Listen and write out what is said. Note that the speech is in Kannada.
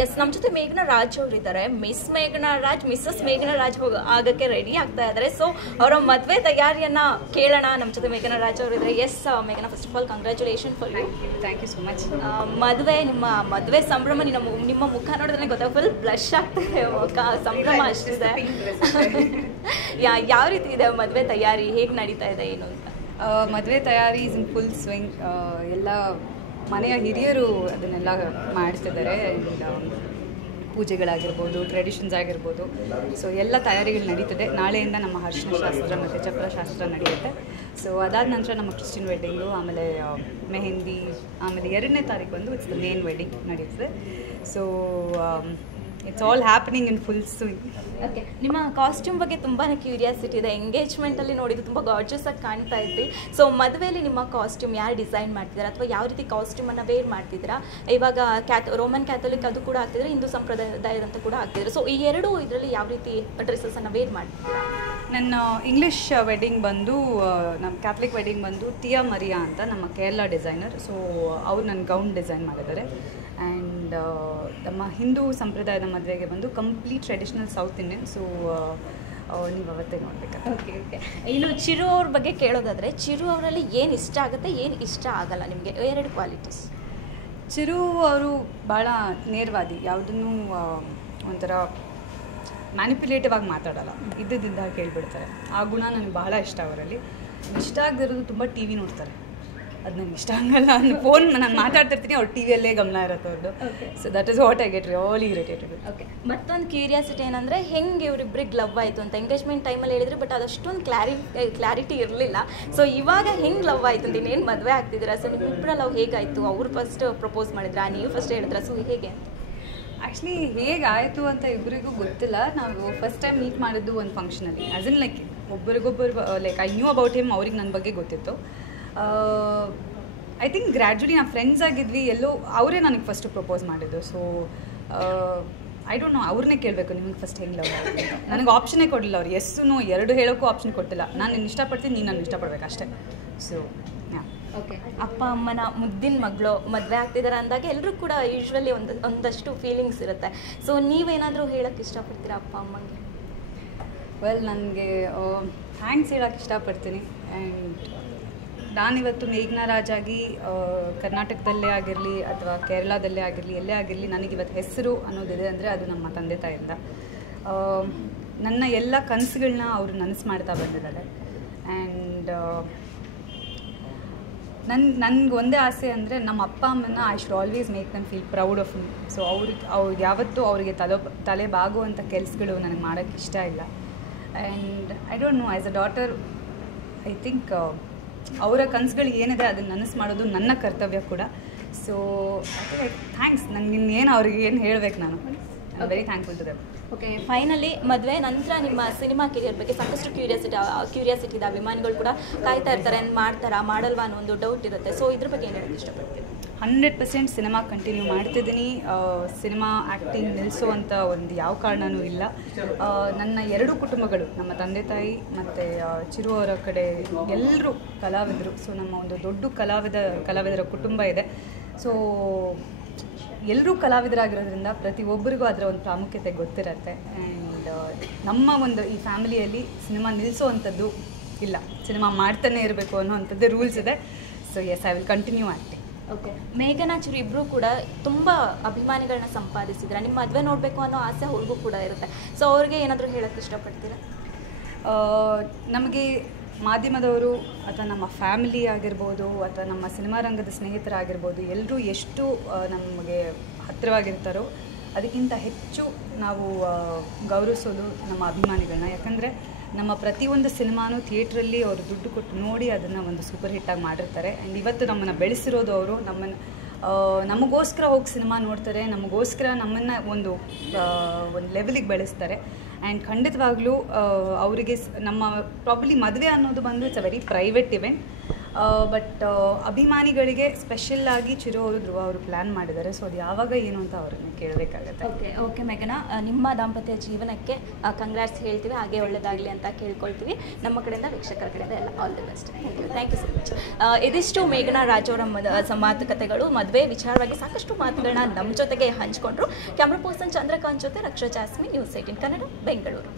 ಎಸ್, ನಮ್ಮ ಜೊತೆ ಮೇಘನಾ ರಾಜ್ ಅವರು ಇದ್ದಾರೆ. ಮಿಸ್ ಮೇಘನಾ ರಾಜ್, ಮಿಸ್ಸಸ್ ಮೇಘನಾ ರಾಜ್ ಆಗಕ್ಕೆ ರೆಡಿ ಆಗ್ತಾ ಇದ್ದಾರೆ. ಸೊ ಅವರ ಮದುವೆ ತಯಾರಿಯನ್ನ ಕೇಳೋಣ. ನಮ್ಮ ಜೊತೆ ಮೇಘನಾ ರಾಜ್ ಅವರು ಇದ್ದಾರೆ. ಎಸ್ ಮೇಘನಾ, first of all congratulation for you. Thank you so much. ನಿಮ್ಮ ಮದುವೆ ಸಂಭ್ರಮ ನಿಮ್ಮ ಮುಖ ನೋಡಿದ್ರೆ ಗೊತ್ತಾಗ, ಫುಲ್ ಬ್ಲಶ್ ಆಗ್ತದೆ, ಸಂಭ್ರಮ ಅಷ್ಟಿದೆ. ಯಾವ ರೀತಿ ಇದೆ ಮದುವೆ ತಯಾರಿ, ಹೇಗೆ ನಡೀತಾ ಇದೆ ಏನು ಅಂತ? ಮದುವೆ ತಯಾರಿ ಇಸ್ ಇನ್ ಫುಲ್ ಸ್ವಿಂಗ್. ಎಲ್ಲ ಮನೆಯ ಹಿರಿಯರು ಅದನ್ನೆಲ್ಲ ಮಾಡಿಸ್ತಿದ್ದಾರೆ. ಪೂಜೆಗಳಾಗಿರ್ಬೋದು, ಟ್ರೆಡಿಷನ್ಸ್ ಆಗಿರ್ಬೋದು, ಸೊ ಎಲ್ಲ ತಯಾರಿಗಳು ನಡೀತಿದೆ. ನಾಳೆಯಿಂದ ನಮ್ಮ ಅರಿಶಿನ ಶಾಸ್ತ್ರ ಮತ್ತು ಚಪ್ರ ಶಾಸ್ತ್ರ ನಡೆಯುತ್ತೆ. ಸೊ ಅದಾದ ನಂತರ ನಮ್ಮ ಕ್ರಿಶ್ಚಿಯನ್ ವೆಡ್ಡಿಂಗು, ಆಮೇಲೆ ಮೆಹಂದಿ, ಆಮೇಲೆ 2ನೇ ತಾರೀಕು ಬಂದು ಇಟ್ಸ್ ದ ಮೇನ್ ವೆಡ್ಡಿಂಗ್ ನಡೀತದೆ. So it's all happening in full swing. Okay, ನಿಮ್ಮ ಕಾಸ್ಟ್ಯೂಮ್ ಬಗ್ಗೆ ತುಂಬಾ ಕ್ಯೂರಿಯಾಸಿಟಿ ಇದೆ. ಎಂಗೇಜ್ಮೆಂಟಲ್ಲಿ ನೋಡಿದ್ದು ತುಂಬ ಗಾರ್ಜಸ್ ಆಗಿ ಕಾಣ್ತಾ ಇದ್ರಿ. ಸೊ ಮದುವೆಯಲ್ಲಿ ನಿಮ್ಮ ಕಾಸ್ಟ್ಯೂಮ್ ಯಾರು ಡಿಸೈನ್ ಮಾಡ್ತಿದ್ದಾರೆ, ಅಥವಾ ಯಾವ ರೀತಿ ಕಾಸ್ಟ್ಯೂಮನ್ನು ವೇರ್ ಮಾಡ್ತಿದ್ದೀರಾ? ಇವಾಗ ರೋಮನ್ ಕ್ಯಾಥೋಲಿಕ್ ಅದು ಕೂಡ ಆಗ್ತಿದ್ರೆ, ಹಿಂದೂ ಸಂಪ್ರದಾಯದಂತ ಕೂಡ ಆಗ್ತಿದ್ರೆ. ಸೊ ಈ ಎರಡೂ ಇದರಲ್ಲಿ ಯಾವ ರೀತಿ ಡ್ರೆಸ್ಸನ್ನು ವೇರ್ ಮಾಡ್ತಿದ್ದೀರಾ? ನನ್ನ ಇಂಗ್ಲೀಷ್ ವೆಡ್ಡಿಂಗ್ ಬಂದು, ನಮ್ಮ ಕ್ಯಾಥಲಿಕ್ ವೆಡ್ಡಿಂಗ್ ಬಂದು ಟಿಯಾ ಮರಿಯಾ ಅಂತ ನಮ್ಮ ಕೇರಳ ಡಿಸೈನರ್. ಸೊ ಅವ್ರು ನನ್ನ ಗೌನ್ ಡಿಸೈನ್ ಮಾಡಿದ್ದಾರೆ. ಆ್ಯಂಡ್ ನಮ್ಮ ಹಿಂದೂ ಸಂಪ್ರದಾಯದ ಮದುವೆಗೆ ಬಂದು complete traditional south Indian. So ನೀವು ಅವತ್ತೇ ನೋಡ್ಬೇಕು. ಓಕೆ. ಇನ್ನು ಚಿರು ಅವ್ರ ಬಗ್ಗೆ ಕೇಳೋದಾದರೆ, ಚಿರು ಅವರಲ್ಲಿ ಏನು ಇಷ್ಟ ಆಗುತ್ತೆ, ಏನು ಇಷ್ಟ ಆಗಲ್ಲ ನಿಮಗೆ? 2 ಕ್ವಾಲಿಟೀಸ್. ಚಿರು ಅವರು ಭಾಳ ನೇರವಾದಿ, ಯಾವುದನ್ನು ಒಂಥರ ಮ್ಯಾನಿಪ್ಯುಲೇಟಿವ್ ಆಗಿ ಮಾತಾಡೋಲ್ಲ, ಇದ್ದಿದ್ದಾಗ ಕೇಳಿಬಿಡ್ತಾರೆ. ಆ ಗುಣ ನನಗೆ ಬಹಳ ಇಷ್ಟ ಅವರಲ್ಲಿ. ಇಷ್ಟ ಆಗದಿರೋದು ತುಂಬ ಟಿ ವಿ ನೋಡ್ತಾರೆ, ಅದು ನನಗೆ ಇಷ್ಟ ಆಗಲ್ಲ. ಫೋನ್ ನಾನು ಮಾತಾಡ್ತಿರ್ತೀನಿ, ಅವ್ರು ಟಿ ವಿಯಲ್ಲೇ ಗಮನ ಇರುತ್ತೆ ಅವ್ರದ್ದು. So that is what I get really irritated. Okay, ಮತ್ತೊಂದು ಕ್ಯೂರಿಯಾಸಿಟಿ ಏನಂದರೆ, ಹೆಂಗೆ ಇವರಿಬ್ಬರಿಗೆ ಲವ್ ಆಯಿತು ಅಂತ ಎಂಗೇಜ್ಮೆಂಟ್ ಟೈಮಲ್ಲಿ ಹೇಳಿದ್ರೆ, ಬಟ್ ಅದಷ್ಟೊಂದು ಕ್ಲಾರಿಟಿ ಇರಲಿಲ್ಲ. ಸೊ ಇವಾಗ ಹೆಂಗೆ ಲವ್ ಆಯಿತು ಅಂತ, ಇನ್ನೇನು ಮದುವೆ ಆಗ್ತಿದ್ದೀರಾ? ಸೊ ನಿಮ್ಮಿಬ್ಬರ ಲವ್ ಹೇಗಾಯಿತು? ಅವ್ರು ಫಸ್ಟ್ ಪ್ರಪೋಸ್ ಮಾಡಿದ್ರಾ, ನೀವು ಫಸ್ಟ್ ಹೇಳಿದ್ರಾ? ಸೊ ಹೇಗೆ? ಆ್ಯಕ್ಚುಲಿ ಹೇಗಾಯಿತು ಅಂತ ಇಬ್ಬರಿಗೂ ಗೊತ್ತಿಲ್ಲ. ನಾವು ಫಸ್ಟ್ ಟೈಮ್ ಮೀಟ್ ಮಾಡಿದ್ದು ಒಂದು ಫಂಕ್ಷನಲ್ಲಿ, ಆ್ಯಸ್ ಇನ್ ಲೈಕ್ ಒಬ್ಬರಿಗೊಬ್ಬರು like I knew about him, ಅವ್ರಿಗೆ ನನ್ನ ಬಗ್ಗೆ ಗೊತ್ತಿತ್ತು. ಐ ಥಿಂಕ್ ಗ್ರ್ಯಾಜುಲಿ ನಾವು ಫ್ರೆಂಡ್ಸ್ ಆಗಿದ್ವಿ, ಎಲ್ಲೋ ಅವರೇ ನನಗೆ ಫಸ್ಟ್ ಪ್ರಪೋಸ್ ಮಾಡಿದ್ದು. ಸೊ ಐ ಡೋಂಟ್ ನೋ, ಅವ್ರನ್ನೇ ಕೇಳಬೇಕು ನಿಮಗೆ ಫಸ್ಟ್ ಹೆಂಗೆ ಲವ್ ಆಗುತ್ತೆ. ನನಗೆ ಆಪ್ಷನ್ನೇ ಕೊಡಲಿಲ್ಲ ಅವ್ರು, ಎಸ್ಸು ನೋ 2 ಹೇಳೋಕ್ಕೂ ಆಪ್ಷನ್ ಕೊಟ್ಟಿಲ್ಲ. ನಾನು ನಿನ್ನ ಇಷ್ಟಪಡ್ತೀನಿ, ನೀನು ನನ್ನ ಇಷ್ಟಪಡ್ಬೇಕು ಅಷ್ಟೇ. ಸೊ ಓಕೆ, ಅಪ್ಪ ಅಮ್ಮನ ಮುದ್ದಿನ ಮಗಳು ಮದುವೆ ಆಗ್ತಿದ್ದಾರೆ ಅಂದಾಗ ಎಲ್ಲರೂ ಕೂಡ ಯೂಶ್ವಲಿ ಒಂದಷ್ಟು ಫೀಲಿಂಗ್ಸ್ ಇರುತ್ತೆ. ಸೊ ನೀವೇನಾದರೂ ಹೇಳೋಕ್ಕೆ ಇಷ್ಟಪಡ್ತೀರಾ ಅಪ್ಪ ಅಮ್ಮಂಗೆ? ವೆಲ್, ನನಗೆ ಥ್ಯಾಂಕ್ಸ್ ಹೇಳೋಕ್ಕೆ ಇಷ್ಟಪಡ್ತೀನಿ. ಆ್ಯಂಡ್ ನಾನಿವತ್ತು ಮೇಘನಾ ರಾಜ್ ಆಗಿ ಕರ್ನಾಟಕದಲ್ಲೇ ಆಗಿರಲಿ ಅಥವಾ ಕೇರಳದಲ್ಲೇ ಆಗಿರಲಿ, ಎಲ್ಲೇ ಆಗಿರಲಿ, ನನಗಿವತ್ತು ಹೆಸರು ಅನ್ನೋದಿದೆ ಅಂದರೆ ಅದು ನಮ್ಮ ತಂದೆ ತಾಯಿಯಿಂದ. ನನ್ನ ಎಲ್ಲ ಕನಸುಗಳನ್ನ ಅವರು ನನಸು ಮಾಡ್ತಾ ಬಂದಿದ್ದಾರೆ. ಆ್ಯಂಡ್ ನನಗೆ ಒಂದೇ ಆಸೆ ಅಂದರೆ, ನಮ್ಮ ಅಪ್ಪ ಅಮ್ಮನ I should always make them feel proud of me. So ಅವ್ರಿಗೆ ಯಾವತ್ತೂ ಅವರಿಗೆ ತಲೆ ಬಾಗುವಂಥ ಕೆಲಸಗಳು ನನಗೆ ಮಾಡೋಕ್ಕೆ ಇಷ್ಟ ಇಲ್ಲ. And I don't know, as a daughter I think ಅವರ ಕನಸುಗಳು ಏನಿದೆ ಅದನ್ನು ನನಸು ಮಾಡೋದು ನನ್ನ ಕರ್ತವ್ಯ ಕೂಡ. So like thanks. ನನಗೆ ಇನ್ನೇನು ಅವ್ರಿಗೆ ಏನು ಹೇಳಬೇಕು, ನಾನು very thankful to them. Okay, finally ಮದುವೆ ನಂತರ ನಿಮ್ಮ ಸಿನಿಮಾ ಕೆರಿಯರ್ ಬಗ್ಗೆ ಸಾಕಷ್ಟು ಕ್ಯೂರಿಯಾಸಿಟಿ ಇದೆ. ಅಭಿಮಾನಿಗಳು ಕೂಡ ಕಾಯ್ತಾ ಇರ್ತಾರೆ, ಮಾಡ್ತಾರಾ ಮಾಡಲ್ವಾ ಅನ್ನೋ ಒಂದು ಡೌಟ್ ಇರುತ್ತೆ. ಸೊ ಇದ್ರ ಬಗ್ಗೆ ಏನು ಹೇಳೋಕ್ಕೆ ಇಷ್ಟಪಡ್ತೀನಿ? 100% ಸಿನಿಮಾ ಕಂಟಿನ್ಯೂ ಮಾಡ್ತಿದ್ದೀನಿ. ಸಿನಿಮಾ ಆ್ಯಕ್ಟಿಂಗ್ ನಿಲ್ಲಿಸುವಂಥ ಒಂದು ಯಾವ ಕಾರಣವೂ ಇಲ್ಲ. ನನ್ನ 2 ಕುಟುಂಬಗಳು, ನಮ್ಮ ತಂದೆ ತಾಯಿ ಮತ್ತು ಚಿರು ಅವರ ಕಡೆ ಎಲ್ಲರೂ ಕಲಾವಿದರು. ಸೊ ನಮ್ಮ ಒಂದು ದೊಡ್ಡ ಕಲಾವಿದರ ಕುಟುಂಬ ಇದೆ. ಸೊ ಎಲ್ಲರೂ ಕಲಾವಿದರಾಗಿರೋದ್ರಿಂದ ಪ್ರತಿಯೊಬ್ಬರಿಗೂ ಅದರ ಒಂದು ಪ್ರಾಮುಖ್ಯತೆ ಗೊತ್ತಿರುತ್ತೆ. ಆ್ಯಂಡ್ ನಮ್ಮ ಒಂದು ಈ ಫ್ಯಾಮಿಲಿಯಲ್ಲಿ ಸಿನಿಮಾ ನಿಲ್ಲಿಸುವಂಥದ್ದು ಇಲ್ಲ, ಸಿನಿಮಾ ಮಾಡ್ತಾನೆ ಇರಬೇಕು ಅನ್ನೋವಂಥದ್ದೇ ರೂಲ್ಸ್ ಇದೆ. So yes, I will continue acting. Okay, ಮೇಘನಾ ಚಿರು ಇಬ್ಬರು ಕೂಡ ತುಂಬ ಅಭಿಮಾನಿಗಳನ್ನ ಸಂಪಾದಿಸಿದ್ರೆ, ನಿಮ್ಮ ಮದುವೆ ನೋಡಬೇಕು ಅನ್ನೋ ಆಸೆ ಅವ್ರಿಗೂ ಕೂಡ ಇರುತ್ತೆ. ಸೊ ಅವ್ರಿಗೆ ಏನಾದರೂ ಹೇಳೋಕ್ಕೆ ಇಷ್ಟಪಡ್ತೀರಾ? ನಮಗೆ ಮಾಧ್ಯಮದವರು ಅಥವಾ ನಮ್ಮ ಫ್ಯಾಮಿಲಿ ಆಗಿರ್ಬೋದು ಅಥವಾ ನಮ್ಮ ಸಿನಿಮಾ ರಂಗದ ಸ್ನೇಹಿತರಾಗಿರ್ಬೋದು, ಎಲ್ಲರೂ ಎಷ್ಟು ನಮಗೆ ಹತ್ತಿರವಾಗಿರ್ತಾರೋ ಅದಕ್ಕಿಂತ ಹೆಚ್ಚು ನಾವು ಗೌರವಿಸೋದು ನಮ್ಮ ಅಭಿಮಾನಿಗಳನ್ನ. ಯಾಕಂದರೆ ನಮ್ಮ ಪ್ರತಿಯೊಂದು ಸಿನಿಮಾನೂ ಥಿಯೇಟ್ರಲ್ಲಿ ಅವರು ದುಡ್ಡು ಕೊಟ್ಟು ನೋಡಿ ಅದನ್ನು ಒಂದು ಸೂಪರ್ ಹಿಟ್ಟಾಗಿ ಮಾಡಿರ್ತಾರೆ. ಆ್ಯಂಡ್ ಇವತ್ತು ನಮ್ಮನ್ನು ಬೆಳೆಸಿರೋದು ಅವರು. ನಮಗೋಸ್ಕರ ಹೋಗಿ ಸಿನಿಮಾ ನೋಡ್ತಾರೆ, ನಮಗೋಸ್ಕರ ನಮ್ಮನ್ನು ಒಂದು ಲೆವೆಲಿಗೆ ಬೆಳೆಸ್ತಾರೆ. ಆ್ಯಂಡ್ ಖಂಡಿತವಾಗ್ಲೂ ಅವರಿಗೆ ನಮ್ಮ ಪ್ರಾಬಬ್ಲಿ ಮದುವೆ ಅನ್ನೋದು ಬಂದು it's a very private event. But ಅಭಿಮಾನಿಗಳಿಗೆ ಸ್ಪೆಷಲ್ ಆಗಿ ಚಿರು ಅವರು ಧ್ರುವ ಅವರು ಪ್ಲ್ಯಾನ್ ಮಾಡಿದ್ದಾರೆ. ಸೊ ಅದು ಯಾವಾಗ ಏನು ಅಂತ ಅವ್ರನ್ನ ಕೇಳಬೇಕಾಗತ್ತೆ. ಓಕೆ ಮೇಘನಾ, ನಿಮ್ಮ ದಾಂಪತ್ಯ ಜೀವನಕ್ಕೆ ಕಂಗ್ರಾಟ್ಸ್ ಹೇಳ್ತೀವಿ, ಹಾಗೆ ಒಳ್ಳೆಯದಾಗಲಿ ಅಂತ ಕೇಳ್ಕೊಳ್ತೀವಿ. ನಮ್ಮ ಕಡೆಯಿಂದ ವೀಕ್ಷಕರ ಕಡೆಯಿಂದ ಎಲ್ಲ all the best. Thank you so much. ಇದಿಷ್ಟು ಮೇಘನಾ ರಾಜ್ ಅವರ ಮಾತುಕತೆಗಳು. ಮದುವೆ ವಿಚಾರವಾಗಿ ಸಾಕಷ್ಟು ಮಾತುಗಳನ್ನ ನಮ್ಮ ಜೊತೆಗೆ ಹಂಚಿಕೊಂಡ್ರು. ಕ್ಯಾಮ್ರಾ ಪರ್ಸನ್ ಚಂದ್ರಕಾಂತ್ ಜೊತೆ ರಕ್ಷಾ ಜಾಸ್ಮಿ, ನ್ಯೂಸ್ 18 ಕನ್ನಡ, ಬೆಂಗಳೂರು.